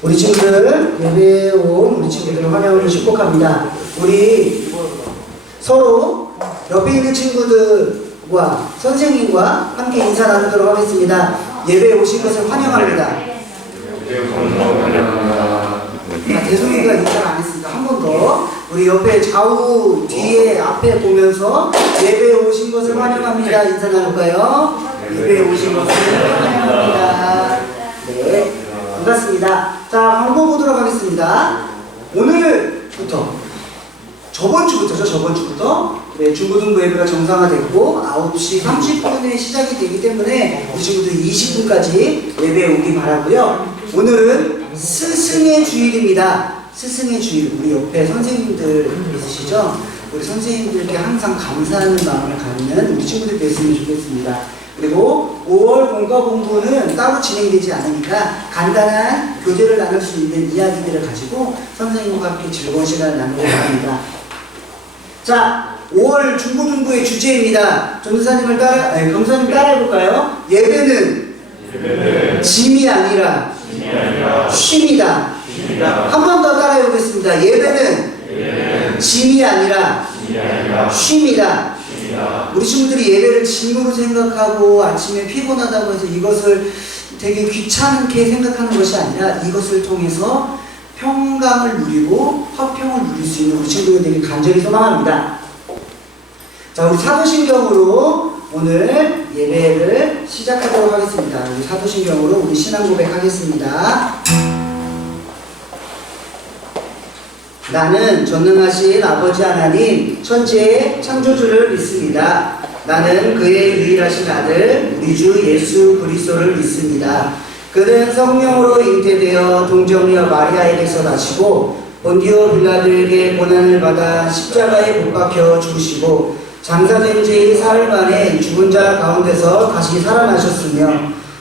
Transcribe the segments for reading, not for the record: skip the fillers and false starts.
우리 친구들, 예배에 온 우리 친구들을 환영을 축복합니다. 우리 서로 옆에 있는 친구들과 선생님과 함께 인사 나누도록 하겠습니다. 예배에 오신 것을 환영합니다. 대성이가 인사를 안 했으니까 한 번 더. 우리 옆에 좌우, 뒤에, 앞에 보면서 예배에 오신 것을 환영합니다. 인사 나눌까요? 예배에 오신 것을 환영합니다. 네, 반갑습니다. 자, 광고 보도록 하겠습니다. 오늘부터, 저번 주부터 네, 중고등부 예배가 정상화됐고 9시 30분에 시작이 되기 때문에 우리 친구들이 20분까지 예배에 오기 바라고요. 오늘은 스승의 주일입니다. 스승의 주일, 우리 옆에 선생님들 있으시죠? 우리 선생님들께 항상 감사하는 마음을 갖는 우리 친구들 됐으면 좋겠습니다. 그리고 5월 공과 공부는 따로 진행되지 않으니까 간단한 교제를 나눌 수 있는 이야기들을 가지고 선생님과 함께 즐거운 시간을 나누려고 합니다. 자, 5월 중고등부의 주제입니다. 전도사님 따라해볼까요? 예배는 짐이 아니라 쉼이다. 한 번 더 따라해보겠습니다. 예배는 짐이 아니라 쉼이다. 우리 친구들이 예배를 짐으로 생각하고 아침에 피곤하다고 해서 이것을 되게 귀찮게 생각하는 것이 아니라 이것을 통해서 평강을 누리고 화평을 누릴 수 있는 우리 친구들 되게 간절히 소망합니다. 자, 우리 사도신경으로 오늘 예배를 시작하도록 하겠습니다. 우리 사도신경으로 우리 신앙 고백하겠습니다. 나는 전능하신 아버지 하나님 천지의 창조주를 믿습니다. 나는 그의 유일하신 아들 우리 주 예수 그리스도를 믿습니다. 그는 성령으로 잉태되어 동정녀 마리아에게서 나시고 본디오 빌라도에게 고난을 받아 십자가에 못 박혀 죽으시고 장사된 지 사흘 만에 죽은 자 가운데서 다시 살아나셨으며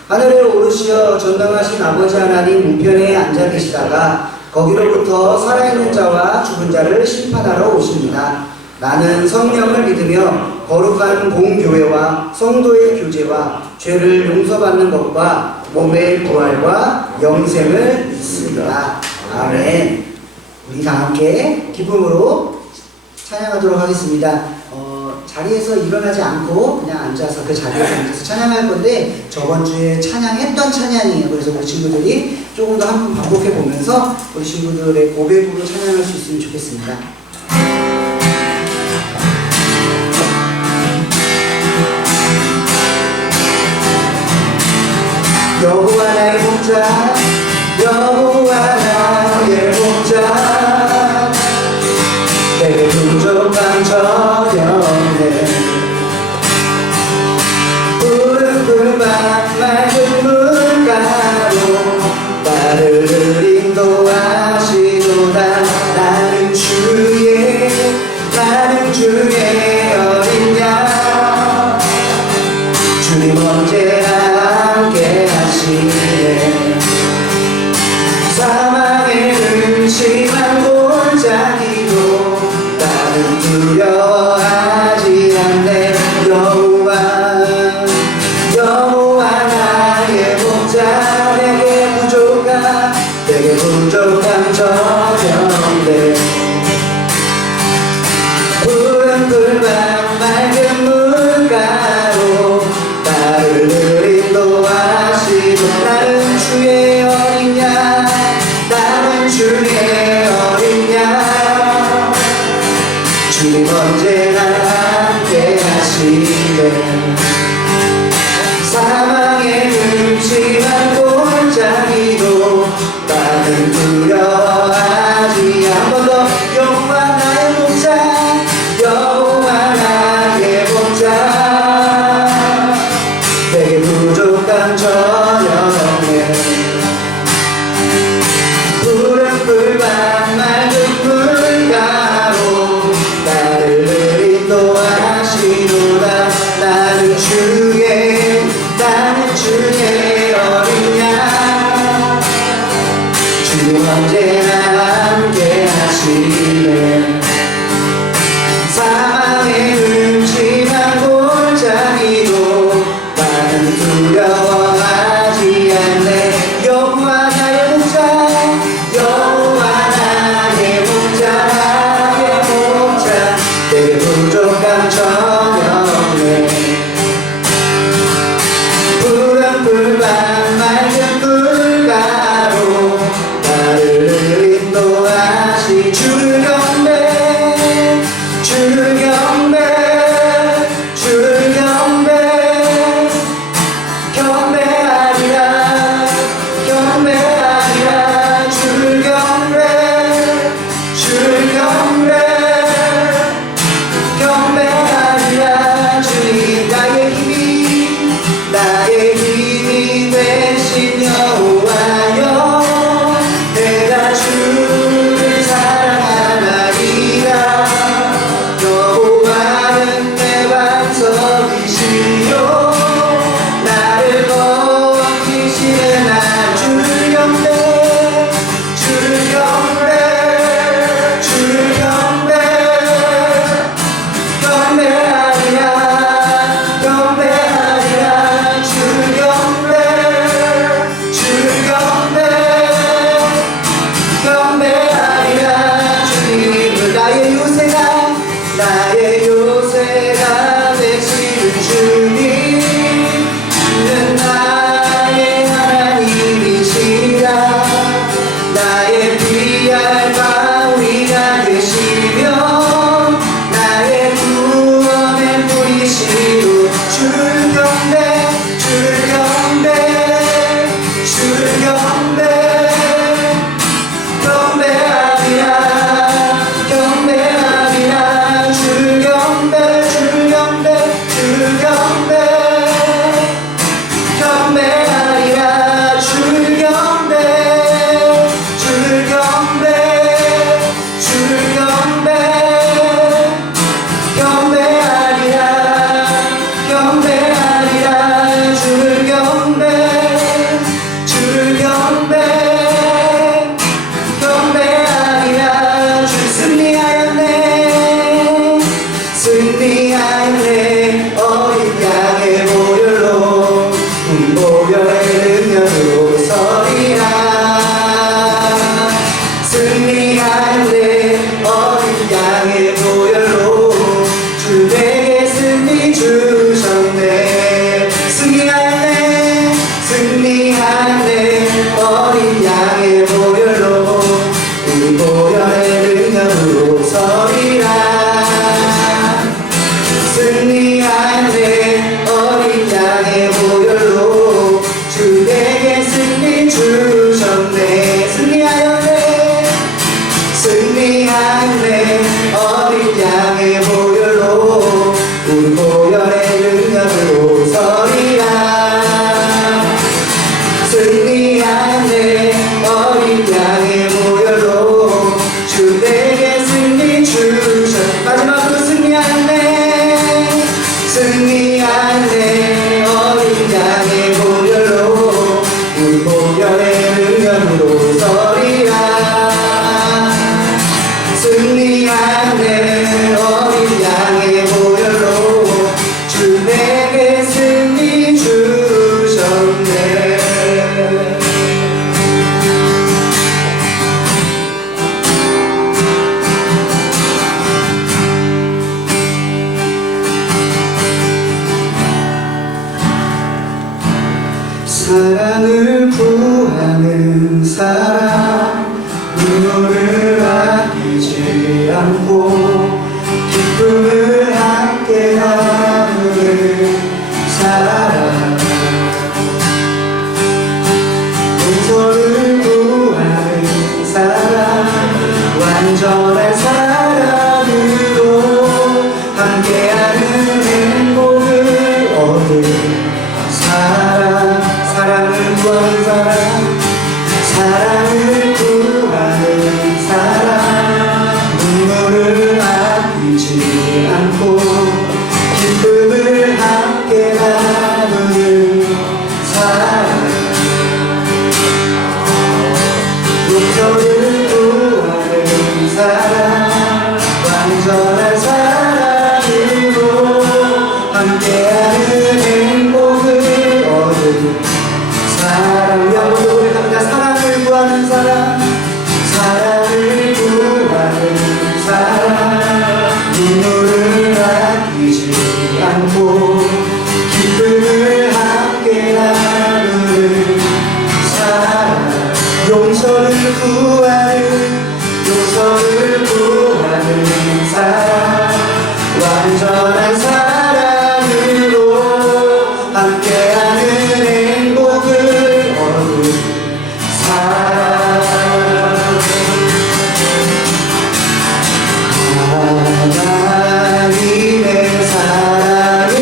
하늘에 오르시어 전능하신 아버지 하나님 우편에 앉아 계시다가 거기로부터 살아있는 자와 죽은 자를 심판하러 오십니다. 나는 성령을 믿으며 거룩한 공교회와 성도의 교제와 죄를 용서받는 것과 몸의 부활과 영생을 믿습니다. 아멘. 우리 다 함께 기쁨으로 찬양하도록 하겠습니다. 자리에서 일어나지 않고 그냥 앉아서 그 자리에서 앉아서 찬양할 건데 저번 주에 찬양했던 찬양이에요. 그래서 우리 친구들이 조금 더 한 번 반복해 보면서 우리 친구들의 고백으로 찬양할 수 있으면 좋겠습니다. 여호와 나의 목자, 여호와 나의 목자, 내게 부족한 저녁에 푸른 풀밭 맑은 물가로 나를 인도하시도다. 나는 주의 어린 양, 주님 언제나 함께 하시네. 사망의 음침한 골짜기도 나는 두려워하지 않네. 여호와 나의 목자, 내게 부족한 저녁에 푸른 풀밭 맑은 물가로 나를 인도하시고 나는 주의 어린 양, 나는 주의 어린 양, 주님 언제나 함께 하시네. 사망의 음침한 골짜기도 나는 두려워하지 않아. 한 번 더. 여호와 나의 목자, 여호와 나의 목자, 내게 부족한 저녁에 푸른 풀밭 맑은 물가로 나를 인도하시도다. 나는 주의 어린 양, 주님 언제나 함께 하시네. 사망의 음침한 골짜기도 나는 두려워하지 않네. 여호와 나의 목자, 사랑 눈물을 아끼지 않고 기쁨을 함께 나누는 사랑 용서를 구하는 사랑 완전한 사랑으로 함께하는 행복을 얻을 사랑 사랑을 구하는 사랑 사랑을 구하는 사랑 눈물을 아끼지 않고 기쁨을 함께 나누는 사랑 용서를 구하는 사랑 완전한 사랑으로 함께하는 행복을 얻은 사랑 한번 더 고백합니다. 사랑을 구하는 사랑 사랑을 구하는 사랑 눈물을 아끼지 않고 기쁨을 함께 나누는 사랑 용서를 구하는 사랑 완전한 사랑으로 함께하는 행복을 얻은 사랑 하나님의 사랑은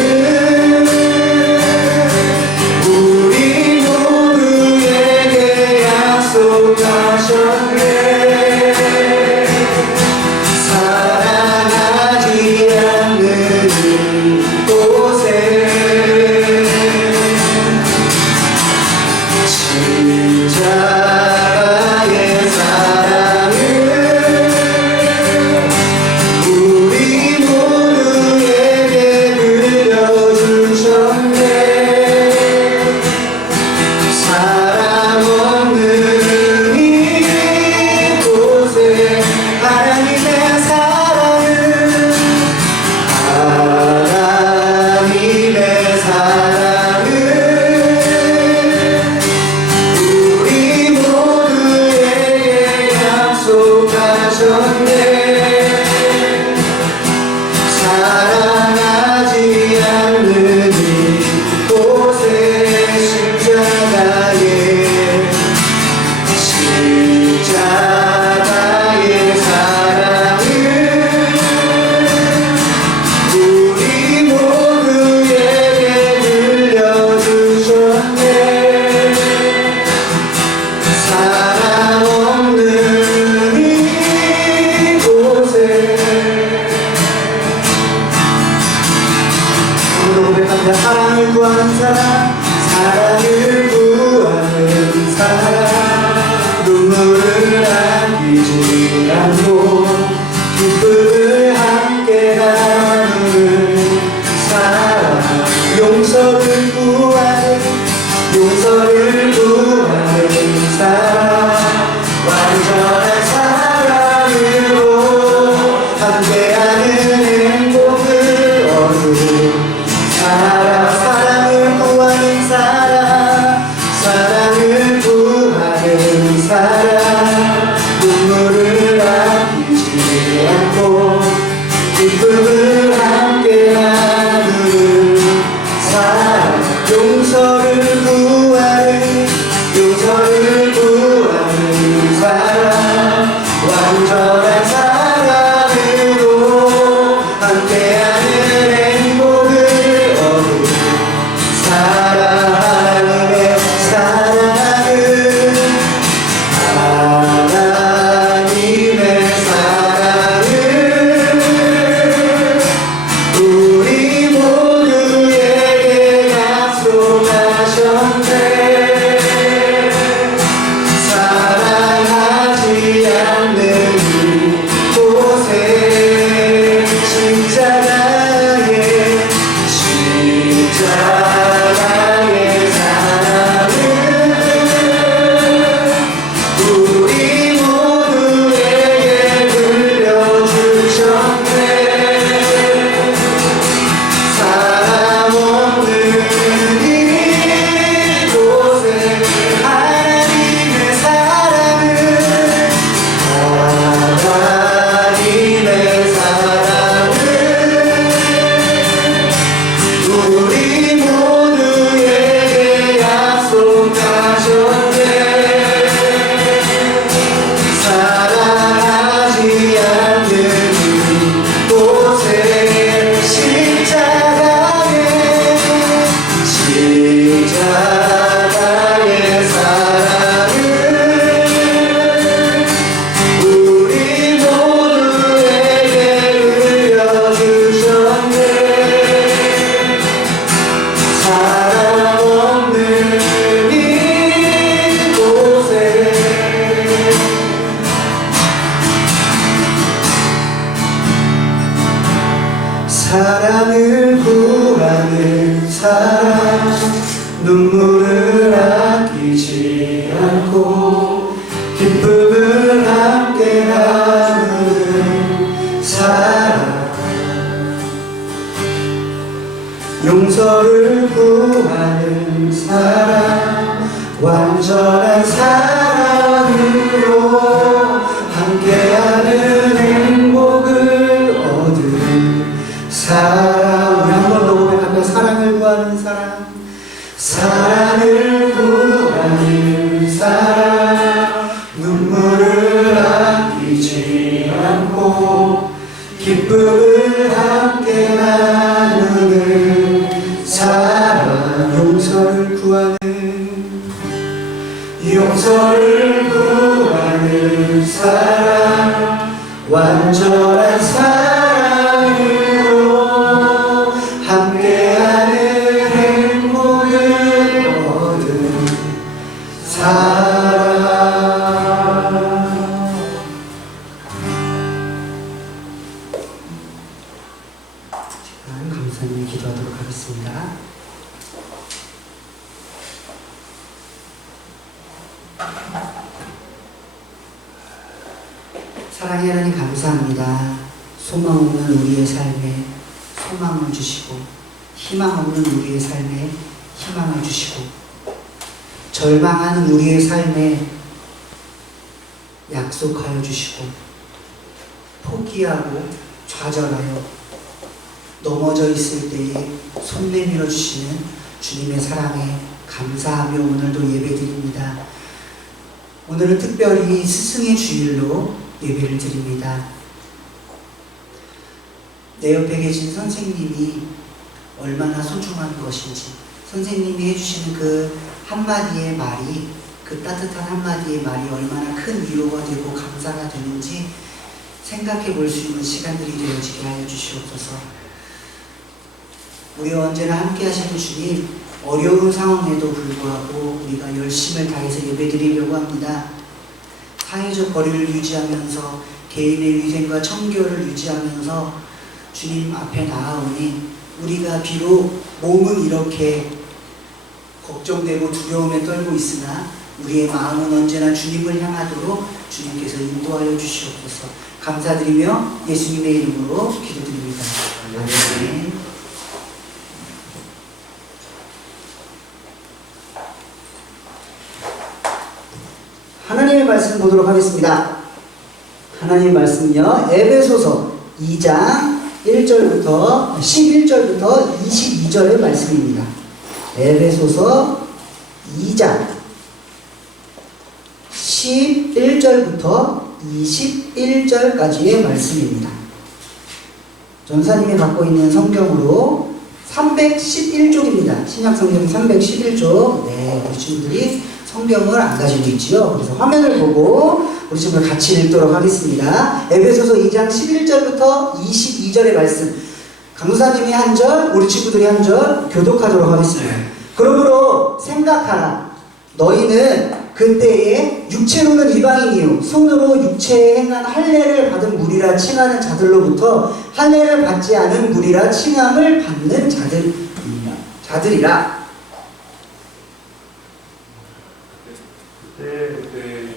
우리 모두에게 약속하셨네 사랑하지 않는 곳에 십자가의 사랑을 우리 모두에게 들려주셨네 사랑 없는 이곳에 하나님의 사랑을 하나님의 사랑을 우리 모두에게 약속하셨네 사랑하지 않는 이곳에 십자가의 사랑을 우리 모두에게 들려주셨네 사랑 없는 이곳에 고백합니다. 사랑을 구하는 사랑 사랑을 구하는 사랑 눈물을 아끼지 않고 기쁨을 함께 나누는 사랑 용서를 구하는 사랑 완전한 사랑으로 함께하는 행복을 얻는 사랑을 구하는 사랑 사랑을 구하는 사랑 눈물을 아끼지 않고 기쁨을 함께 나누는 사랑 용서를 구하는 사랑 완전한 사랑으로 함께하는 행복을 얻는 사랑 하나님의 사랑은 사랑을 구하는 사랑 눈물을 아끼지 않고 기쁨을 함께 나누는 사랑 용서를 구하는 사랑 완전한 사랑으로 함께하는 행복을 얻은 사랑 우리 한 번 더 고백할까요? 사랑을 구하는 사랑 사랑을 구하는 사랑 눈물을 아끼지 않고 기쁨을 함께 나누는 사랑 용서를 구하는 사랑 완전한 사랑으로 함께하는 행복을 얻은 사랑 감사님 기도하도록 하겠습니다. 사랑의 하나님 감사합니다. 소망 없는 우리의 삶에 소망을 주시고 희망 없는 우리의 삶에 희망을 주시고 절망하는 우리의 삶에 약속하여 주시고 포기하고 좌절하여 넘어져 있을 때에 손 내밀어 주시는 주님의 사랑에 감사하며 오늘도 예배드립니다. 오늘은 특별히 스승의 주일로 예배를 드립니다. 내 옆에 계신 선생님이 얼마나 소중한 것인지 선생님이 해주시는 그 한마디의 말이 그 따뜻한 한마디의 말이 얼마나 큰 위로가 되고 감사가 되는지 생각해 볼 수 있는 시간들이 되어지게 하여 주시옵소서. 우리와 언제나 함께 하시는 주님 어려운 상황에도 불구하고 우리가 열심을 다해서 예배드리려고 합니다. 사회적 거리를 유지하면서 개인의 위생과 청결을 유지하면서 주님 앞에 나아오니 우리가 비록 몸은 이렇게 걱정되고 두려움에 떨고 있으나 우리의 마음은 언제나 주님을 향하도록 주님께서 인도하여 주시옵소서. 감사드리며 예수님의 이름으로 기도드립니다. 아멘. 하나님의 말씀 보도록 하겠습니다. 하나님의 말씀은요, 에베소서 2장 1절부터 11절부터 22절의 말씀입니다. 에베소서 2장 11절부터 21절까지의 말씀입니다. 전사님이 갖고 있는 성경으로 311쪽입니다. 신약성경 311쪽. 네, 우리 친구들이 성경을 안 가지고 있지요. 그래서 화면을 보고 우리 친구들 같이 읽도록 하겠습니다. 에베소서 2장 11절부터 22절의 말씀. 강도사님이 한 절, 우리 친구들이 한 절 교독하도록 하겠습니다. 그러므로 생각하라. 너희는 그때에 육체로는 이방인이요 손으로 육체에 행한 할례를 받은 무리라 칭하는 자들로부터 할례를 받지 않은 무리라 칭함을 받는 자들이라.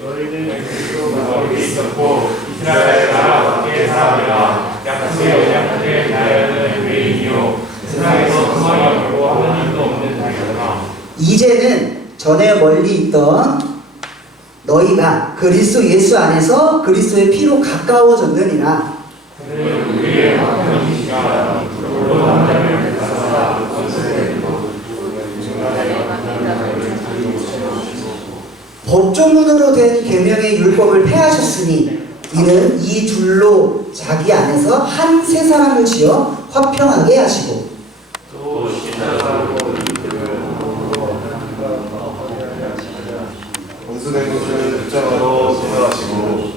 너희는 그리스도 가운데 있었고 이스라엘 나라 밖에 사람이라 약속의 언약하게 나여는 외인이요 세상에서 소망이 없고 하나님도 없는 자이구나. 이제는 전에 멀리 있던 너희가 그리스도 예수 안에서 그리스도의 피로 가까워졌느니라. 그는 우리의 화평이시가 물론 하나님을 받아서 법조문으로 된 계명의 율법을 폐하셨으니 이는 이 둘로 자기 안에서 한 세 사람을 지어 화평하게 하시고 또 십자가로 공수된 것을 십자가로 소멸하시고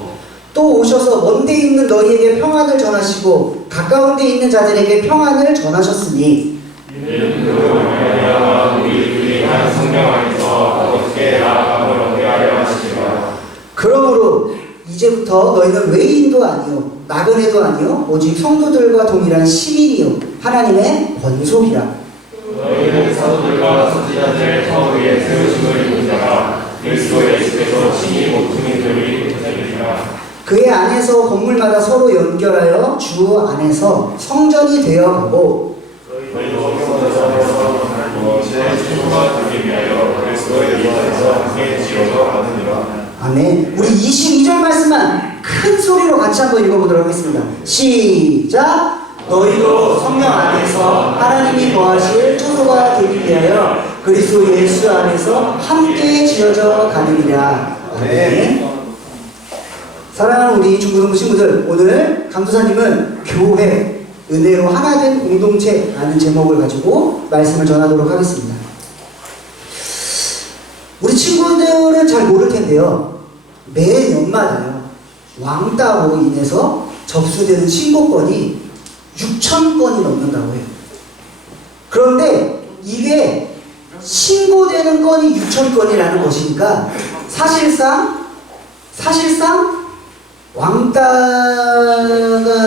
또 오셔서 먼데 있는 너희에게 평안을 전하시고 가까운 데 있는 자들에게 평안을 전하셨으니 이는 그로 말미암아 우리 한 성령 안에서 어떻게 나아감을 얻게 하려 하시리라. 그러므로 이제부터 너희는 외인도 아니요 나그네도 아니요 오직 성도들과 동일한 시민이요 하나님의 권속이라. 너희는 사도들과 선지자들의 터 위에 세우심을 입은 자가 그리스도 예수께서 친히 모퉁이 돌이 되리라. 그의 안에서 건물마다 서로 연결하여 주 안에서 성전이 되어가고 너희도 성전에서 무엇의 충만 되기 위하여 그리스도의 이름에서 함께 지어져 가느니라. 아멘. 우리 22절 말씀만 큰 소리로 같이 한번 읽어보도록 하겠습니다. 시작. 너희도 성령 안에서 하나님이 거하실 초소가 되기 위하여 그리스도 예수 안에서 함께 지어져 가느니라. 아멘. 사랑하는 우리 중고등부 친구들, 오늘 강도사님은 교회, 은혜로 하나 된 공동체라는 제목을 가지고 말씀을 전하도록 하겠습니다. 우리 친구들은 잘 모를 텐데요. 매년마다요, 왕따로 인해서 접수되는 신고건이 6,000건이 넘는다고 해요. 그런데 이게 신고되는 건이 6,000건이라는 것이니까 사실상 왕따가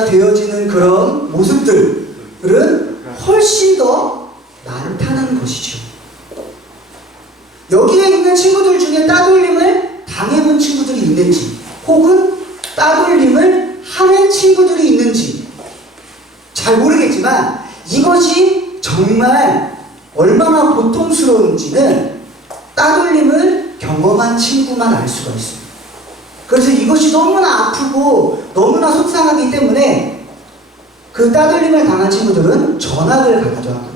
되어지는 그런 모습들은 훨씬 더 많다는 것이죠. 여기에 있는 친구들 중에 따돌림을 당해본 친구들이 있는지, 혹은 따돌림을 하는 친구들이 있는지 잘 모르겠지만, 이것이 정말 얼마나 고통스러운지는 따돌림을 경험한 친구만 알 수가 있습니다. 그래서 이것이 너무나 아프고 너무나 속상하기 때문에 그 따돌림을 당한 친구들은 전학을 가기도 하고요.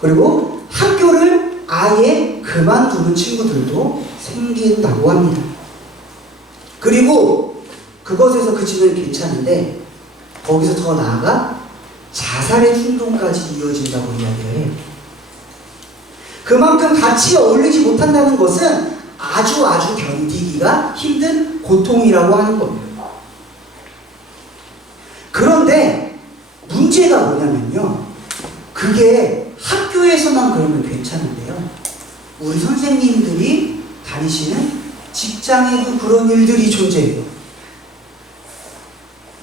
그리고 학교를 아예 그만두는 친구들도 생긴다고 합니다. 그리고 그것에서 그치면 괜찮은데 거기서 더 나아가 자살의 충동까지 이어진다고 이야기해요. 그만큼 같이 어울리지 못한다는 것은 아주 견디기가 힘든 고통이라고 하는 겁니다. 그런데 문제가 뭐냐면요, 그게 학교에서만 그러면 괜찮은데요, 우리 선생님들이 다니시는 직장에도 그런 일들이 존재해요.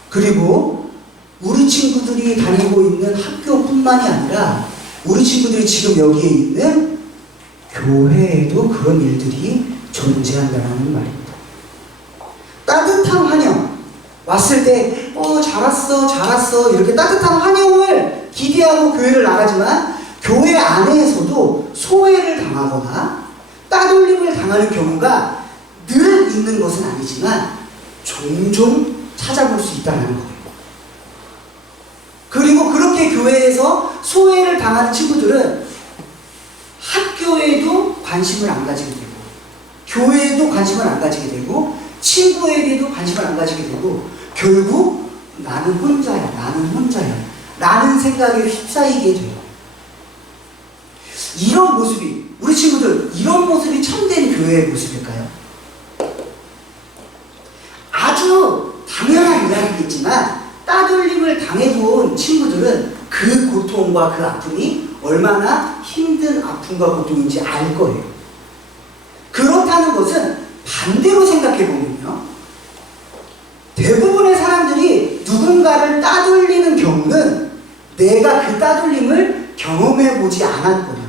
그리고 우리 친구들이 다니고 있는 학교뿐만이 아니라 우리 친구들이 지금 여기에 있는 교회에도 그런 일들이 존재한다는 말입니다. 따뜻한 환영, 왔을 때 잘 왔어 이렇게 따뜻한 환영을 기대하고 교회를 나가지만 교회 안에서도 소외를 당하거나 따돌림을 당하는 경우가 늘 있는 것은 아니지만 종종 찾아볼 수 있다는 거예요. 그리고 그렇게 교회에서 소외를 당하는 친구들은 학교에도 관심을 안 가지게 되고, 교회에도 관심을 안 가지게 되고, 친구에게도 관심을 안 가지게 되고, 결국 나는 혼자야 라는 생각에 휩싸이게 돼요. 이런 모습이, 우리 친구들, 이런 모습이 참된 교회의 모습일까요? 아주 당연한 이야기겠지만 따돌림을 당해본 친구들은 그 고통과 그 아픔이 얼마나 힘든 아픔과 고통인지 알 거예요. 그렇다는 것은 반대로 생각해보면요, 대부분의 사람들이 누군가를 따돌리는 경우는 내가 그 따돌림을 경험해보지 않았거나,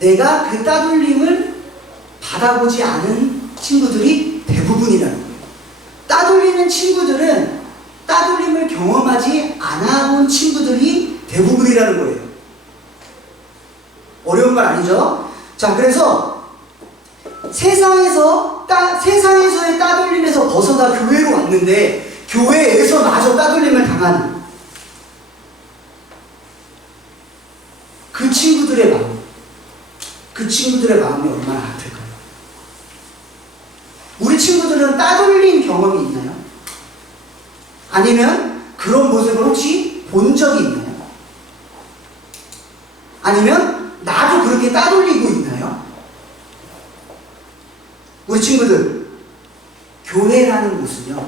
내가 그 따돌림을 받아보지 않은 친구들이 대부분이라는 거예요. 따돌리는 친구들은 따돌림을 경험하지 않아본 친구들이 대부분이라는 거예요. 어려운 말 아니죠? 자, 그래서 세상에서의 따돌림에서 벗어나 교회로 왔는데 교회에서 마저 따돌림을 당하는 그 친구들의 마음이 얼마나 아플까요? 우리 친구들은 따돌린 경험이 있나요? 아니면 그런 모습을 혹시 본 적이 있나요? 아니면 나도 그렇게 따돌리고 있나요? 우리 친구들, 교회라는 곳은요,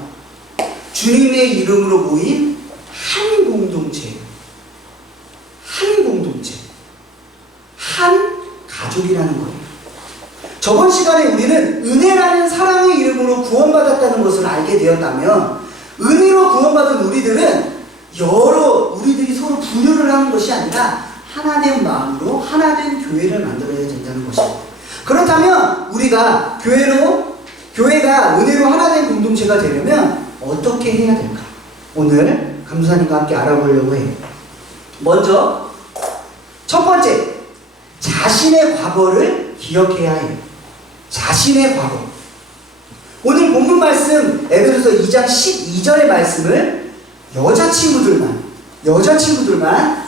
주님의 이름으로 모인 한 공동체예요. 한 가족이라는 거예요. 저번 시간에 우리는 은혜라는 사랑의 이름으로 구원받았다는 것을 알게 되었다면, 은혜로 구원받은 우리들은 우리들이 서로 분열을 하는 것이 아니라 하나된 마음으로 하나된 교회를 만들어야 된다는 것입니다. 그렇다면 우리가 교회가 은혜로 하나된 공동체가 되려면 어떻게 해야 될까? 오늘 감사님과 함께 알아보려고 해요. 먼저 첫 번째, 자신의 과거를 기억해야 해요. 자신의 과거. 오늘 본문 말씀 에베소서 2장 12절의 말씀을 여자친구들만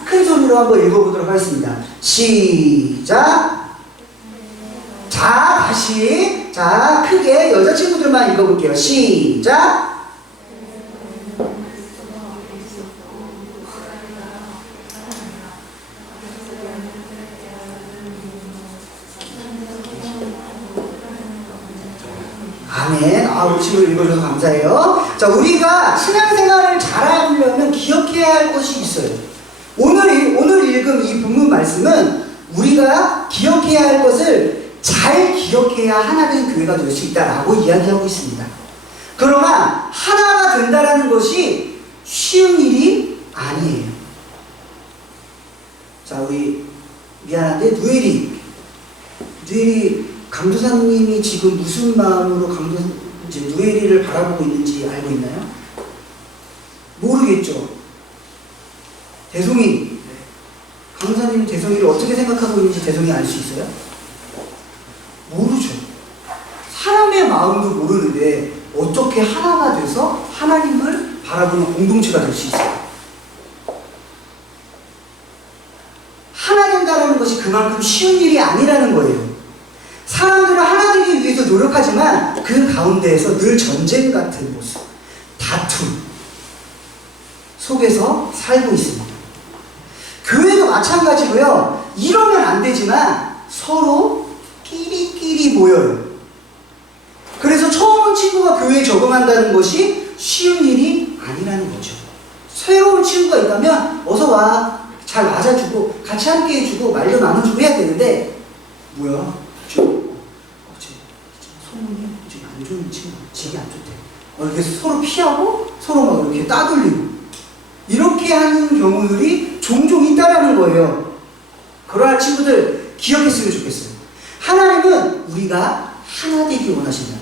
큰 소리로 한번 읽어보도록 하겠습니다. 시작. 자, 크게 여자친구들만 읽어볼게요. 시작. 아멘. 우리 친구 읽어줘서 감사해요. 자, 우리가 신앙생활을 잘하려면 기억해야 할 것이 있어요. 오늘 읽은 이 본문 말씀은 우리가 기억해야 할 것을 잘 기억해야 하나된 교회가 될 수 있다라고 이야기하고 있습니다. 그러나 하나가 된다라는 것이 쉬운 일이 아니에요. 자, 우리 미안한데 누에리 강도사님이 지금 무슨 마음으로 누에리를 바라보고 있는지 알고 있나요? 모르겠죠. 대송이, 강도사님이 대송이를 어떻게 생각하고 있는지 대송이 알 수 있어요? 모르죠. 사람의 마음도 모르는데 어떻게 하나가 돼서 하나님을 바라보는 공동체가 될 수 있어요? 하나 된다는 것이 그만큼 쉬운 일이 아니라는 거예요. 사람들은 하나 되기 위해서 노력하지만 그 가운데에서 늘 전쟁 같은 모습, 다툼 속에서 살고 있습니다. 교회도 마찬가지고요. 이러면 안 되지만 서로 끼리끼리 모여요. 그래서 처음 온 친구가 교회에 적응한다는 것이 쉬운 일이 아니라는 거죠. 새로운 친구가 있다면 어서 와, 잘 맞아주고 같이 함께 해주고 말도 나눠주고 해야 되는데 뭐야? 소문이 지금 안 좋은 친구, 집이 안 좋대. 이렇게 서로 피하고 서로 막 이렇게 따돌리고 이렇게 하는 경우들이 종종 있다라는 거예요. 그러나 친구들 기억했으면 좋겠어요. 하나님은 우리가 하나 되길 원하신다.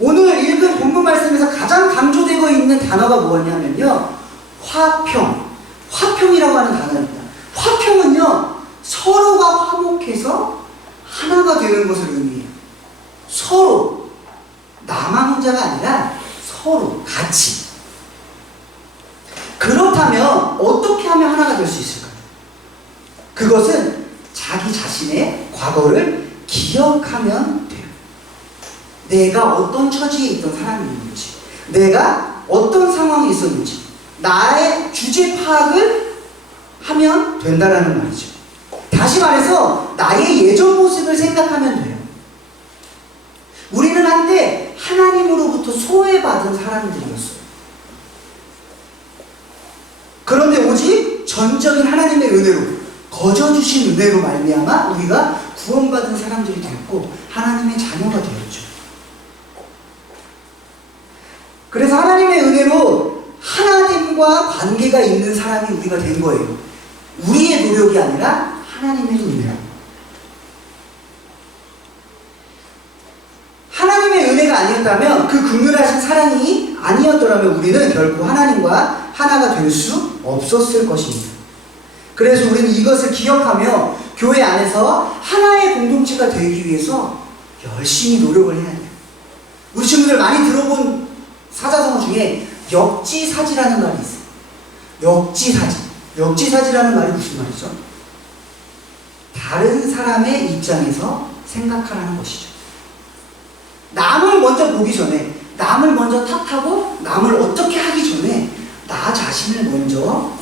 오늘 읽은 본문 말씀에서 가장 강조되고 있는 단어가 뭐냐면요, 화평이라고 하는 단어입니다. 화평은요, 서로가 화목해서 하나가 되는 것을 의미해요. 서로, 나만 혼자가 아니라 서로 같이. 그렇다면 어떻게 하면 하나가 될 수 있을까요? 그것은 자기 자신의 과거를 기억하면 돼요. 내가 어떤 처지에 있던 사람이었는지, 내가 어떤 상황에 있었는지, 나의 주제 파악을 하면 된다라는 말이죠. 다시 말해서 나의 예전 모습을 생각하면 돼요. 우리는 한때 하나님으로부터 소외받은 사람들이었어요. 그런데 오직 전적인 하나님의 은혜로, 거저주신 은혜로 말미암아 우리가 구원받은 사람들이 되었고 하나님의 자녀가 되었죠. 그래서 하나님의 은혜로 하나님과 관계가 있는 사람이 우리가 된 거예요. 우리의 노력이 아니라 하나님의 은혜로. 하나님의 은혜가 아니었다면, 그 긍휼하신 사랑이 아니었더라면 우리는 결코 하나님과 하나가 될 수 없었을 것입니다. 그래서 우리는 이것을 기억하며 교회 안에서 하나의 공동체가 되기 위해서 열심히 노력을 해야 돼요. 우리 친구들 많이 들어본 사자성어 중에 역지사지라는 말이 있어요. 역지사지라는 말이 무슨 말이죠? 다른 사람의 입장에서 생각하라는 것이죠. 남을 먼저 보기 전에, 남을 먼저 탓하고 남을 어떻게 하기 전에 나 자신을 먼저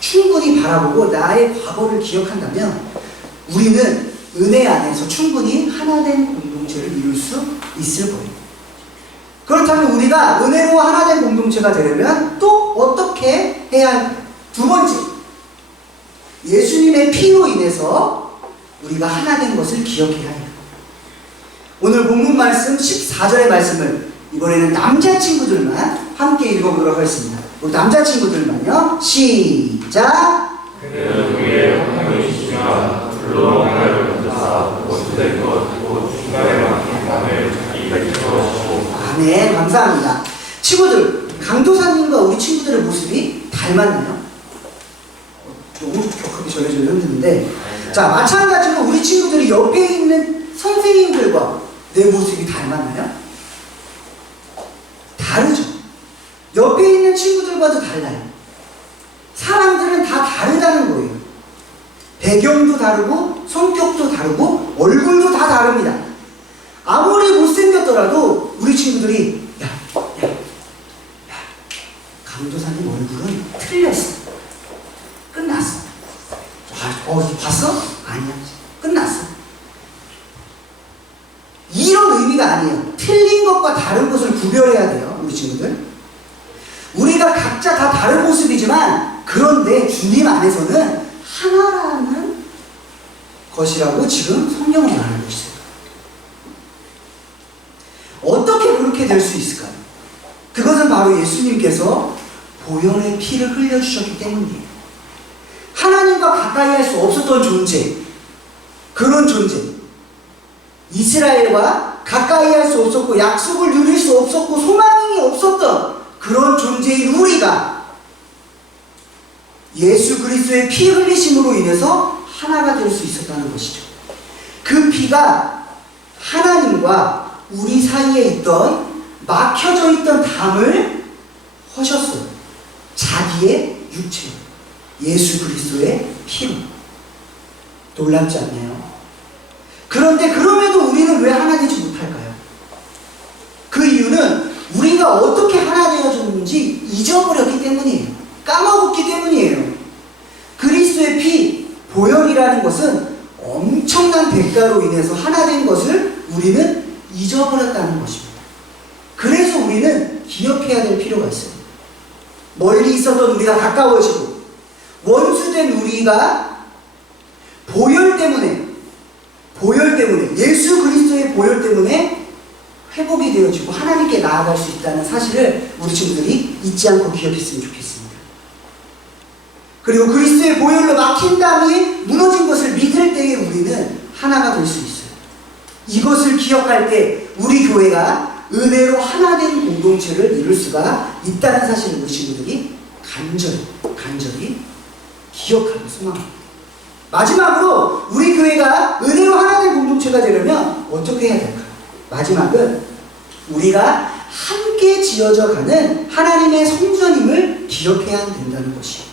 충분히 바라보고 나의 과거를 기억한다면 우리는 은혜 안에서 충분히 하나된 공동체를 이룰 수 있을 거예요. 그렇다면 우리가 은혜로 하나된 공동체가 되려면 또 어떻게 해야 할까요? 두 번째, 예수님의 피로 인해서 우리가 하나된 것을 기억해야 해요. 오늘 본문 말씀 14절의 말씀을 이번에는 남자친구들만 함께 읽어보도록 하겠습니다. 우리 남자친구들만요. 시작! 그는 우리의 형님이시며 불로 하나를 만드사 원수된 것고 중간에 막힌 담을 자기 곁에 세우시고. 아멘. 감사합니다. 친구들, 강도사님과 우리 친구들의 모습이 닮았나요? 조금 격하게 전해주려 했는데, 자, 마찬가지로 우리 친구들이 옆에 있는 선생님들과 내 모습이 닮았나요? 다르죠. 옆에 있는 친구들과도 달라요. 사람들은 다 다르다는 거예요. 배경도 다르고 성격도 다르고 얼굴도 다 다릅니다. 아무리 못생겼더라도 우리 친구들이 야, 강도사님 얼굴은 틀렸어. 끝났어. 봤어? 아니야. 끝났어. 이런 의미가 아니에요. 틀린 것과 다른 것을 구별해야 돼요. 우리 친구들. 우리가 각자 다 다른 모습이지만 그런데 주님 안에서는 하나라는 것이라고 지금 성경은 말하고 있어요. 어떻게 그렇게 될 수 있을까요? 그것은 바로 예수님께서 보혈의 피를 흘려주셨기 때문이에요. 하나님과 가까이 할 수 없었던 존재, 그런 존재, 이스라엘과 가까이 할 수 없었고 약속을 누릴 수 없었고 소망이 없었던 그런 존재인 우리가 예수 그리스도의 피 흘리심으로 인해서 하나가 될 수 있었다는 것이죠. 그 피가 하나님과 우리 사이에 있던 막혀져 있던 담을 허셨어요. 자기의 육체로, 예수 그리스도의 피로. 놀랍지 않나요? 그런데 그럼에도 우리는 왜 하나 되지 못할까요? 그 이유는 우리가 어떻게 하나 되어졌는지 잊어버렸기 때문이에요. 까먹었기 때문이에요. 그리스도의 피, 보혈이라는 것은 엄청난 대가로 인해서 하나 된 것을 우리는 잊어버렸다는 것입니다. 그래서 우리는 기억해야 될 필요가 있어요. 멀리 있었던 우리가 가까워지고 원수된 우리가 보혈 때문에 예수 그리스도의 보혈 때문에 회복이 되어지고 하나님께 나아갈 수 있다는 사실을 우리 친구들이 잊지 않고 기억했으면 좋겠습니다. 그리고 그리스도의 보혈로 막힌 담이 무너진 것을 믿을 때에 우리는 하나가 될 수 있어요. 이것을 기억할 때 우리 교회가 은혜로 하나 된 공동체를 이룰 수가 있다는 사실을 우리 친구들이 간절히 기억하고 소망합니다. 마지막으로 우리 교회가 은혜로 하나 된 공동체가 되려면 어떻게 해야 될까요? 마지막은 우리가 함께 지어져 가는 하나님의 성전임을 기억해야 된다는 것이에요.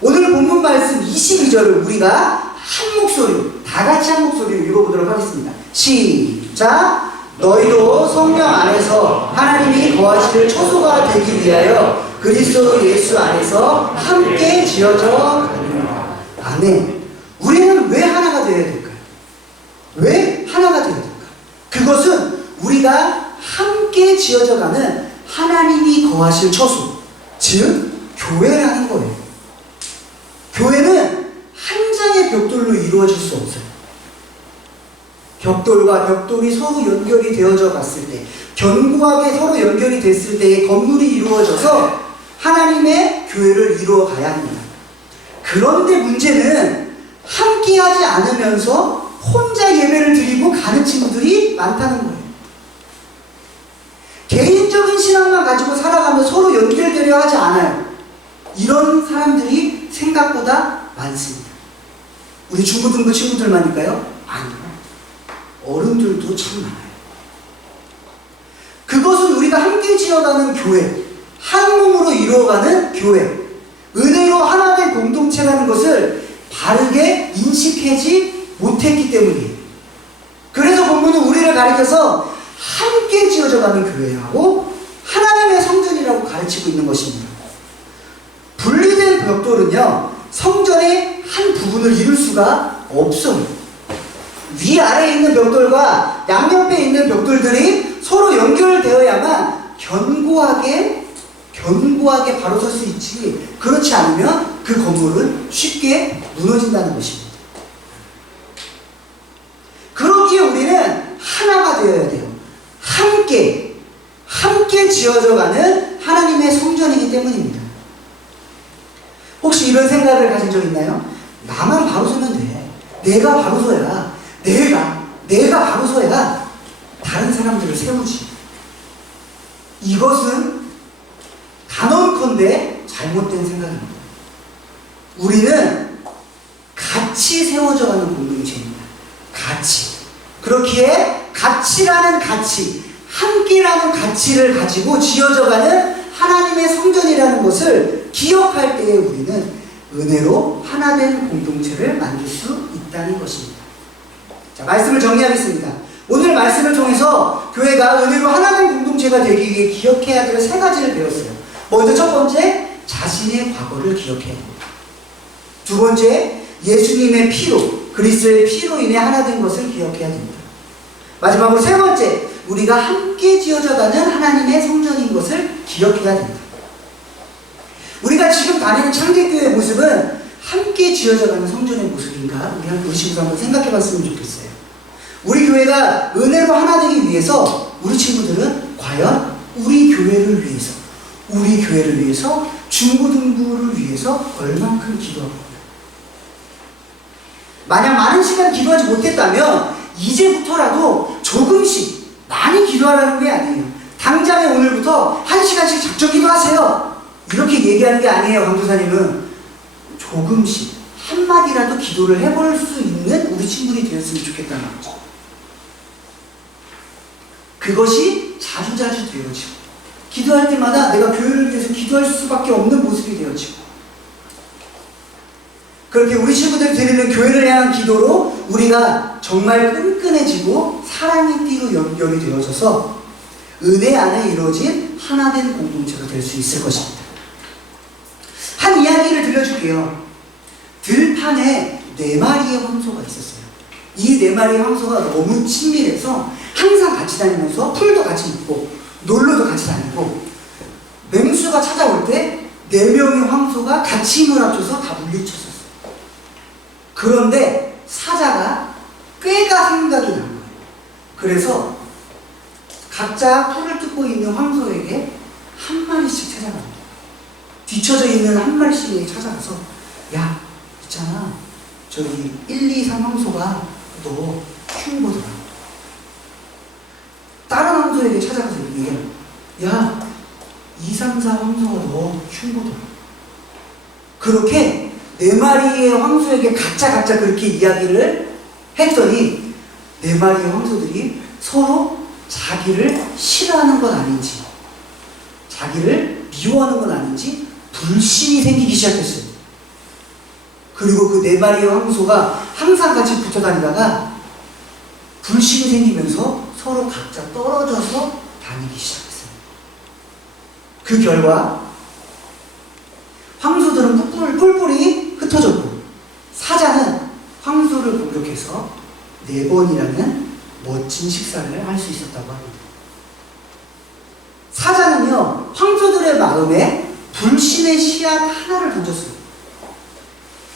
오늘 본문 말씀 22절을 우리가 한 목소리로, 다 같이 한 목소리로 읽어보도록 하겠습니다. 시작! 너희도 성령 안에서 하나님이 거하실 처소가 되기 위하여 그리스도 예수 안에서 함께 지어져 가느니라. 아멘. 우리는 왜 하나가 되어야 될까요? 왜 하나가 되어야 될까요? 그것은 우리가 함께 지어져 가는 하나님이 거하실 처소, 즉 교회라는 거예요. 교회는 한 장의 벽돌로 이루어질 수 없어요. 벽돌과 벽돌이 서로 연결이 되어져 갔을 때, 견고하게 서로 연결이 됐을 때의 건물이 이루어져서 하나님의 교회를 이루어 가야 합니다. 그런데 문제는 함께하지 않으면서 혼자 예배를 드리고 가는 친구들이 많다는 거예요. 개인적인 신앙만 가지고 살아가면 서로 연결되려 하지 않아요. 이런 사람들이 생각보다 많습니다. 우리 중고등부 친구들만일까요? 아니요. 어른들도 참 많아요. 그것은 우리가 함께 지어가는 교회, 한 몸으로 이루어가는 교회, 은혜로 하나 된 공동체라는 것을 바르게 인식하지 못했기 때문이에요. 그래서 본문은 우리를 가리켜서 함께 지어져가는 교회라고 하나님의 성전이라고 가르치고 있는 것입니다. 분리된 벽돌은요, 성전의 한 부분을 이룰 수가 없어요. 위아래에 있는 벽돌과 양옆에 있는 벽돌들이 서로 연결되어야만 견고하게 바로 설 수 있지, 그렇지 않으면 그 건물은 쉽게 무너진다는 것입니다. 그러기에 우리는 하나가 되어야 돼요. 함께 지어져가는 하나님의 성전이기 때문입니다. 혹시 이런 생각을 가진 적 있나요? 나만 바로 서면 돼. 내가 바로 서야. 내가 바로 서야 다른 사람들을 세우지. 이것은 단언컨대 잘못된 생각입니다. 우리는 같이 세워져가는 공동체입니다. 같이. 그렇기에 가치라는 가치, 함께라는 가치를 가지고 지어져가는 하나님의 성전이라는 것을 기억할 때에 우리는 은혜로 하나된 공동체를 만들 수 있다는 것입니다. 자, 말씀을 정리하겠습니다. 오늘 말씀을 통해서 교회가 은혜로 하나된 공동체가 되기 위해 기억해야 될 세 가지를 배웠어요. 먼저 첫 번째, 자신의 과거를 기억해야 됩니다. 두 번째, 예수님의 피로, 그리스도의 피로 인해 하나 된 것을 기억해야 됩니다. 마지막으로 세 번째, 우리가 함께 지어져가는 하나님의 성전인 것을 기억해야 됩니다. 우리가 지금 다니는 창대교회의 모습은 함께 지어져가는 성전의 모습인가? 우리 친구들 한번 생각해 봤으면 좋겠어요. 우리 교회가 은혜로 하나 되기 위해서 우리 친구들은 과연 우리 교회를 위해서 중고등부를 위해서 얼만큼 기도하고 있나요? 만약 많은 시간 기도하지 못했다면 이제부터라도 조금씩 많이 기도하라는 게 아니에요. 당장에 오늘부터 1시간씩 작정 기도하세요. 이렇게 얘기하는 게 아니에요. 강도사님은 조금씩 한마디라도 기도를 해볼 수 있는 우리 친구들이 되었으면 좋겠다는 거죠. 그것이 자주자주 되어지고 기도할 때마다 내가 교회를 위해서 기도할 수밖에 없는 모습이 되어지고 그렇게 우리 친구들이 드리는 교회를 향한 기도로 우리가 정말 끈끈해지고 사랑의 띠로 연결이 되어져서 은혜 안에 이루어진 하나된 공동체가 될 수 있을 것입니다. 한 이야기를 들려줄게요. 들판에 4마리의 황소가 있었어요. 이 4마리의 황소가 너무 친밀해서 항상 같이 다니면서 풀도 같이 먹고 놀러도 같이 다니고 맹수가 찾아올 때 4명의 황소가 같이 힘을 합쳐서 다 물리쳤었어요. 그런데 사자가 꾀가 생각이 난 거예요. 그래서 각자 풀을 뜯고 있는 황소에게 한 마리씩 찾아갑니다. 뒤쳐져 있는 한 마리씩에게 찾아가서 야, 있잖아. 저기 1, 2, 3 황소가 너 흉보더라. 다른 황소에게 찾아가서 얘기해요. 야, 2, 3, 4 황소가 너 흉보더라. 그렇게 4마리의 황소에게 각자 그렇게 이야기를 했더니 4마리의 황소들이 서로 자기를 싫어하는 건 아닌지 자기를 미워하는 건 아닌지 불신이 생기기 시작했어요. 그리고 그 4마리의 황소가 항상 같이 붙어 다니다가 불신이 생기면서 서로 각자 떨어져서 다니기 시작했어요. 그 결과 황소들은 뿔뿔이 흩어졌고 사자는 황소를 공격해서 4번이라는 멋진 식사를 할 수 있었다고 합니다. 사자는요, 황소들의 마음에 불신의 씨앗 하나를 던졌어요.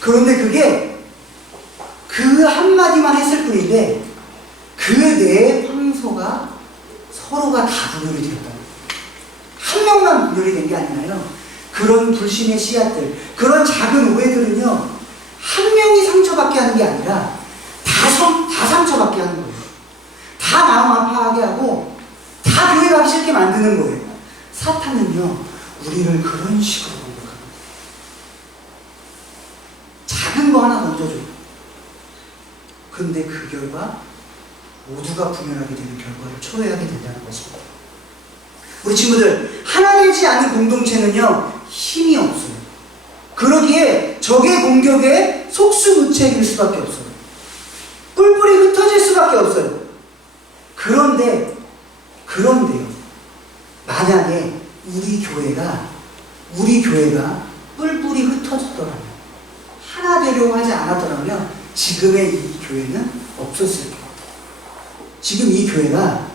그런데 그게 그 한마디만 했을 뿐인데 그 4 황소가 서로가 다 분열이 되었다. 한 명만 분열이 된 게 아니라요. 그런 불신의 씨앗들, 그런 작은 오해들은요, 한 명이 상처받게 하는 게 아니라 다 상처받게 하는 거예요. 다 마음 아파하게 하고 다 교회 가기 싫게 만드는 거예요. 사탄은요, 우리를 그런 식으로 공격합니다. 작은 거 하나 던져줘요. 근데 그 결과 모두가 분열하게 되는 결과를 초래하게 된다는 것입니다. 우리 친구들, 하나 되지 않은 공동체는요, 힘이 없어요. 그러기에 적의 공격에 속수무책일 수밖에 없어요. 뿔뿔이 흩어질 수밖에 없어요. 그런데요, 만약에 우리 교회가 뿔뿔이 흩어졌더라면, 하나 되려고 하지 않았더라면 지금의 이 교회는 없었을 거예요. 지금 이 교회가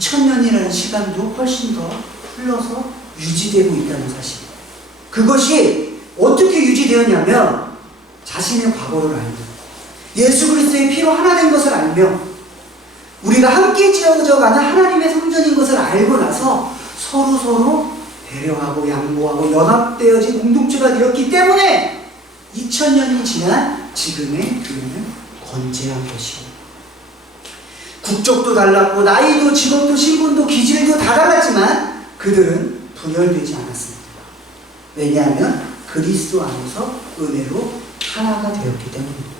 2000년이라는 시간도 훨씬 더 흘러서 유지되고 있다는 사실. 그것이 어떻게 유지되었냐면 자신의 과거를 알며 예수 그리스도의 피로 하나 된 것을 알며 우리가 함께 지어져가는 하나님의 성전인 것을 알고 나서 서로 배려하고 양보하고 연합되어진 공동체가 되었기 때문에 2000년이 지난 지금의 교회는 건재한 것이고, 국적도 달랐고 나이도 직업도 신분도 기질도 다 달랐지만 그들은 분열되지 않았습니다. 왜냐하면 그리스도 안에서 은혜로 하나가 되었기 때문입니다.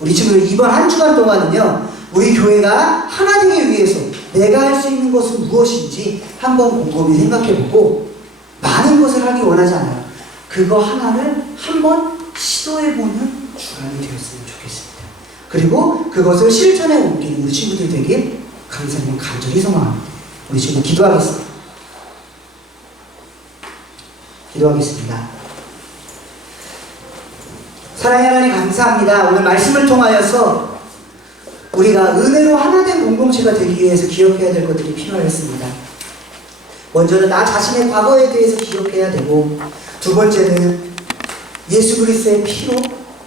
우리 친구들, 이번 한 주간 동안은요, 우리 교회가 하나 되기 위해서 내가 할 수 있는 것은 무엇인지 한번 곰곰이 생각해보고, 많은 것을 하기 원하지 않아요. 그거 하나를 한번 시도해보는 주간이 되었으면 좋겠습니다. 그리고 그것을 실천에 옮기는 우리 친구들 되길 감사님 간절히 소망합니다. 우리 친구 기도하겠습니다. 기도하겠습니다. 사랑의 하나님, 감사합니다. 오늘 말씀을 통하여서 우리가 은혜로 하나된 공동체가 되기 위해서 기억해야 될 것들이 필요했습니다. 먼저는 나 자신의 과거에 대해서 기억해야 되고, 두 번째는 예수 그리스도의 피로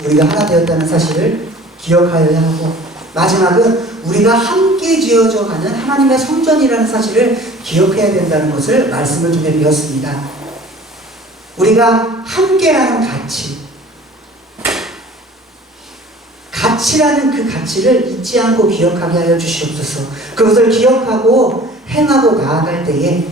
우리가 하나 되었다는 사실을 기억하여야 하고, 마지막은 우리가 함께 지어져 가는 하나님의 성전이라는 사실을 기억해야 된다는 것을 말씀을 통해 배웠습니다. 우리가 함께라는 가치라는 그 가치를 잊지 않고 기억하게 하여 주시옵소서. 그것을 기억하고 행하고 나아갈 때에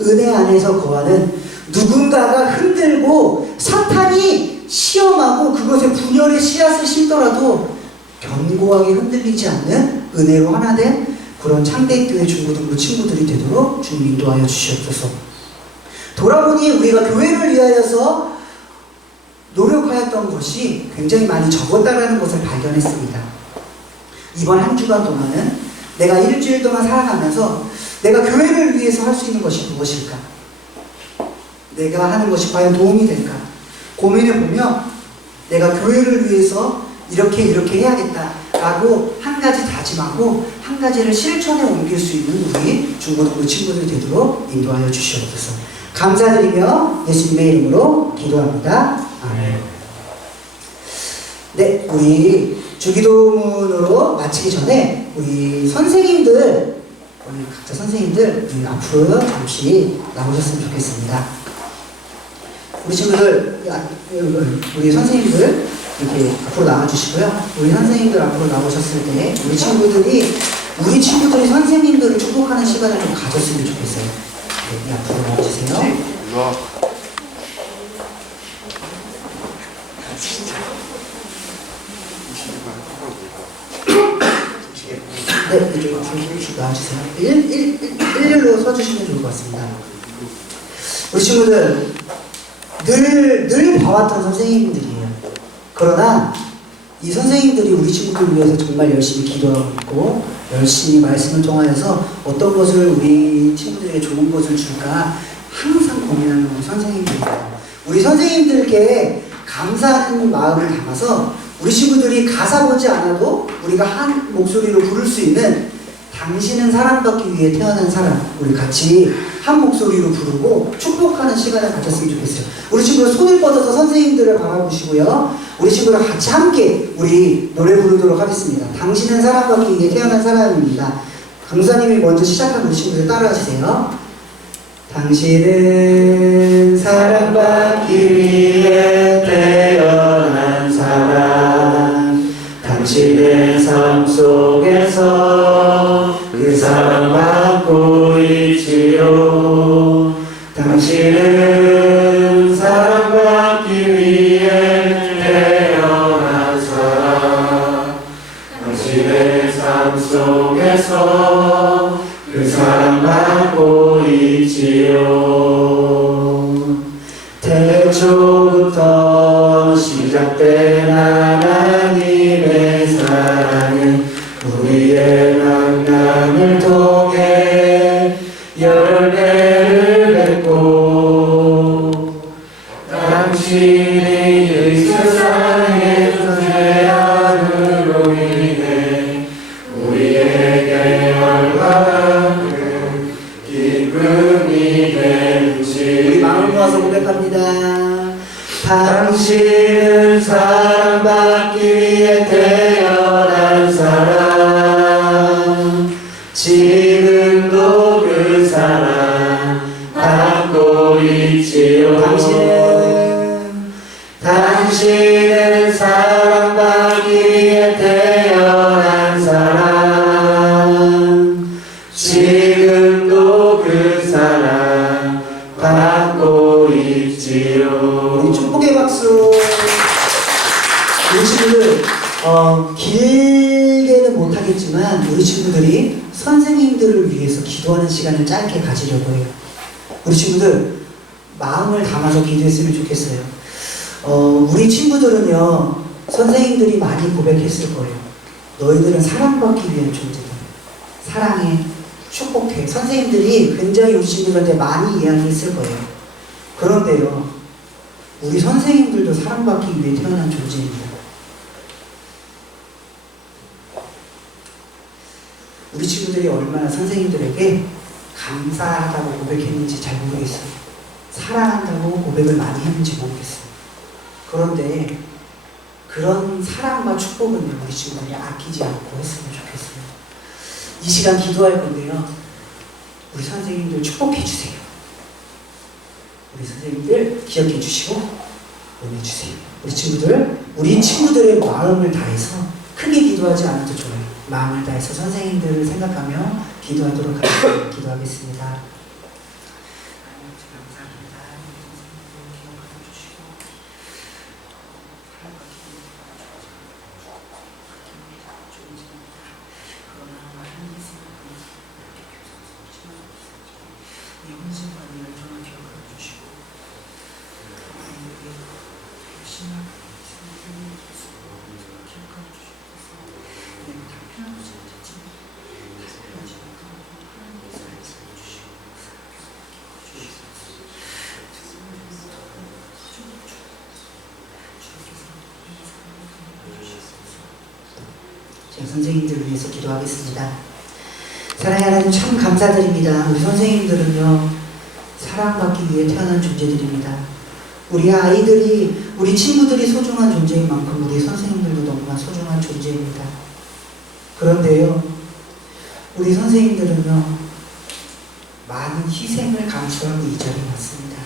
은혜 안에서 거하는 누군가가 흔들고 사탄이 시험하고 그것에 분열의 씨앗을 심더라도 견고하게 흔들리지 않는 은혜로 하나 된 그런 창대교회 중고등부 친구들이 되도록 주님 인도하여 주시옵소서. 돌아보니 우리가 교회를 위하여서 노력하였던 것이 굉장히 많이 적었다는 것을 발견했습니다. 이번 한 주간 동안은 내가 일주일 동안 살아가면서 내가 교회를 위해서 할 수 있는 것이 무엇일까? 내가 하는 것이 과연 도움이 될까? 고민해보며 내가 교회를 위해서 이렇게 해야겠다라고 한 가지 다짐하고 한 가지를 실천에 옮길 수 있는 우리 중고등부 친구들 되도록 인도하여 주시옵소서. 감사드리며 예수님의 이름으로 기도합니다. 아멘. 네, 우리 주기도문으로 마치기 전에 우리 선생님들, 우리 각자 선생님들 앞으로 잠시 나오셨으면 좋겠습니다. 우리 친구들, 우리 선생님들 이렇게 앞으로 나와주시고요. 우리 선생님들 앞으로 나오셨을 때 우리 친구들이 선생님들을 축복하는 시간을 좀 가졌으면 좋겠어요. 네, 앞으로 나와주세요. 네, 이쪽으로 나와주세요. 일렬로 서주시면 좋을 것 같습니다. 우리 친구들, 늘 봐왔던 선생님들이에요. 그러나 이 선생님들이 우리 친구들을 위해서 정말 열심히 기도하고 있고, 열심히 말씀을 통하여서 어떤 것을 우리 친구들에게 좋은 것을 줄까 항상 고민하는 우리 선생님들이에요. 우리 선생님들께 감사하는 마음을 담아서 우리 친구들이 가사 보지 않아도 우리가 한 목소리로 부를 수 있는 당신은 사랑받기 위해 태어난 사람, 우리 같이 한 목소리로 부르고 축복하는 시간을 가졌으면 좋겠어요. 우리 친구들 손을 뻗어서 선생님들을 바라보시고요. 우리 친구들 같이 함께 우리 노래 부르도록 하겠습니다. 당신은 사랑받기 위해 태어난 사람입니다. 강사님이 먼저 시작한 우리 친구들 따라하시세요. 당신은 사랑받기 위해 태어난 사람, 당신의 삶 속에서 그 사랑받고 있지요. 당신은 사랑받기 위해 태어난 사람, 당신의 삶 속에서 그 사랑받고 있지요. 태초부터 시작된 하나님의 사랑은 우리의 만남을 통해 열매를 맺고, 당신이 이 세상의 존재함으로 인해 우리에게 얼마나 큰 기쁨이 되는지 우리 마음을 모아서 고백합니다. 당신은 사랑받기 위해 태어난 사람, 지금도 그 사랑 알겠지만 우리 친구들이 선생님들을 위해서 기도하는 시간을 짧게 가지려고 해요. 우리 친구들 마음을 담아서 기도했으면 좋겠어요. 우리 친구들은요, 선생님들이 많이 고백했을 거예요. 너희들은 사랑받기 위한 존재다. 사랑해, 축복해. 선생님들이 굉장히 우리 친구들한테 많이 이야기했을 거예요. 그런데요, 우리 선생님들도 사랑받기 위해 태어난 존재입니다. 우리 친구들이 얼마나 선생님들에게 감사하다고 고백했는지 잘 모르겠어요. 사랑한다고 고백을 많이 했는지 모르겠어요. 그런데 그런 사랑과 축복은 우리 친구들이 아끼지 않고 했으면 좋겠어요. 이 시간 기도할 건데요, 우리 선생님들 축복해 주세요. 우리 선생님들 기억해 주시고 응해 주세요. 우리 친구들의 마음을 다해서 크게 기도하지 않아도 좋아요. 마음을 다해서 선생님들을 생각하며 기도하도록 하겠습니다. 기도하겠습니다. 선생님들을 위해서 기도하겠습니다. 사랑의 하나님, 참 감사드립니다. 우리 선생님들은요, 사랑받기 위해 태어난 존재들입니다. 우리 아이들이, 우리 친구들이 소중한 존재인 만큼 우리 선생님들도 너무나 소중한 존재입니다. 그런데요, 우리 선생님들은요, 많은 희생을 감수하고 이 자리에 왔습니다.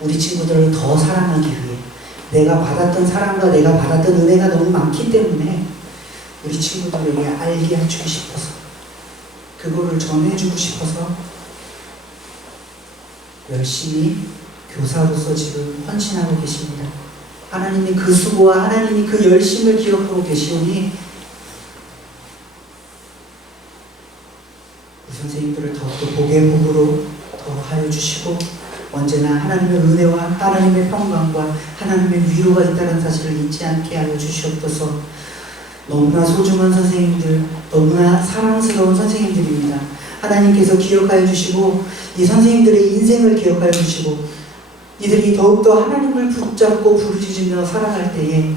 우리 친구들을 더 사랑하기 위해, 내가 받았던 사랑과 내가 받았던 은혜가 너무 많기 때문에 우리 친구들에게 알게 해주고 싶어서, 그거를 전해주고 싶어서 열심히 교사로서 지금 헌신하고 계십니다. 하나님이 그 수고와 하나님이 그 열심을 기억하고 계시오니 우리 선생님들을 더욱더 복의 복으로 더하여 주시고, 언제나 하나님의 은혜와 하나님의 평강과 하나님의 위로가 있다는 사실을 잊지 않게 하여 주시옵소서. 너무나 소중한 선생님들, 너무나 사랑스러운 선생님들입니다. 하나님께서 기억하여 주시고, 이 선생님들의 인생을 기억하여 주시고, 이들이 더욱더 하나님을 붙잡고 부르짖으며 살아갈 때에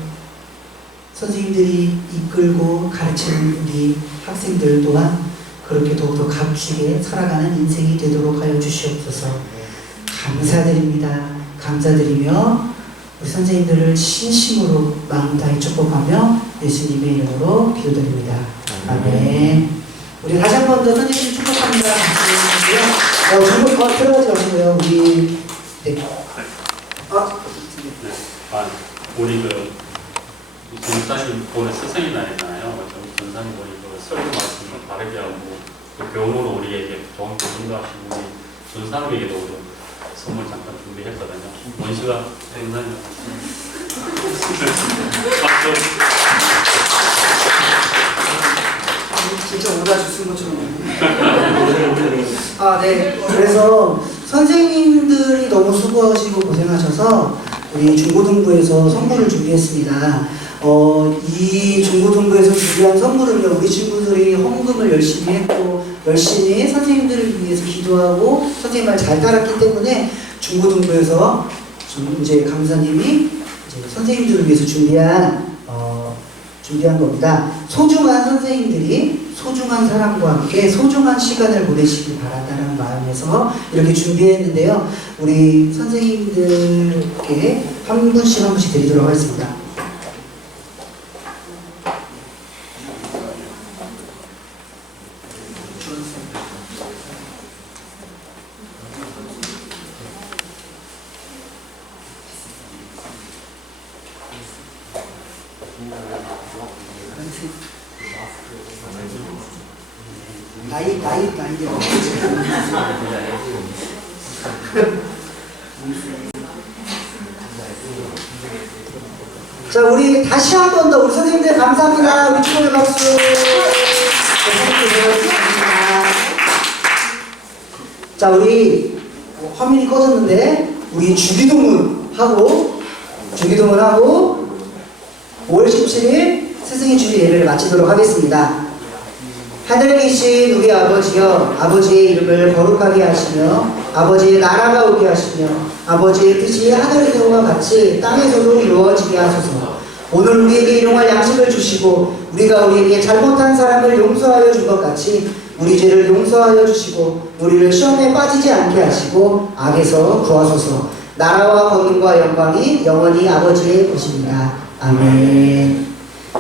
선생님들이 이끌고 가르치는 우리 학생들 또한 그렇게 더욱더 값지게 살아가는 인생이 되도록 하여 주시옵소서. 감사드립니다. 감사드리며 우리 선생님들을 진심으로 마음 다해 축복하며 예수님의 이름으로 기도드립니다. 아멘. 우리 다시 한 번 더 선생님 축복합니다. 중국 들어가지 마시고요. 우리 우리 전사님 오늘 스승의 날이잖아요. 전사님 우리 설교 말씀을 바르게 하고 또 교훈으로 우리에게 좋은 교훈도 하시고 우리 전사님에게도 우리 선물 잠깐 준비했거든요. 원시가 전사님 진짜 오다 주신 것처럼. 네. 그래서 선생님들이 너무 수고하시고 고생하셔서 우리 중고등부에서 선물을 준비했습니다. 이 중고등부에서 준비한 선물은요, 우리 친구들이 헌금을 열심히 했고 열심히 선생님들을 위해서 기도하고 선생님 말 잘 따랐기 때문에 중고등부에서 이제 강사님이 이제 선생님들을 위해서 준비한 겁니다. 소중한 선생님들이 소중한 사람과 함께 소중한 시간을 보내시기 바란다는 마음에서 이렇게 준비했는데요. 우리 선생님들께 한 분씩 드리도록 하겠습니다. 자, 우리 다시 한 번 더 우리 선생님들 감사합니다. 우리 축복의 박수. 자, 우리 화면이 꺼졌는데 우리 주기도문하고 5월 17일 스승의 주일 예배를 마치도록 하겠습니다. 하늘에 계신 우리 아버지여, 아버지의 이름을 거룩하게 하시며 아버지의 나라가 오게 하시며 아버지의 뜻이 하늘에서와 같이 땅에서도 이루어지게 하소서. 오늘 우리에게 일용할 양식을 주시고 우리가 우리에게 잘못한 사람을 용서하여 준 것 같이 우리 죄를 용서하여 주시고 우리를 시험에 빠지지 않게 하시고 악에서 구하소서. 나라와 권능과 영광이 영원히 아버지의 것입니다. 아멘.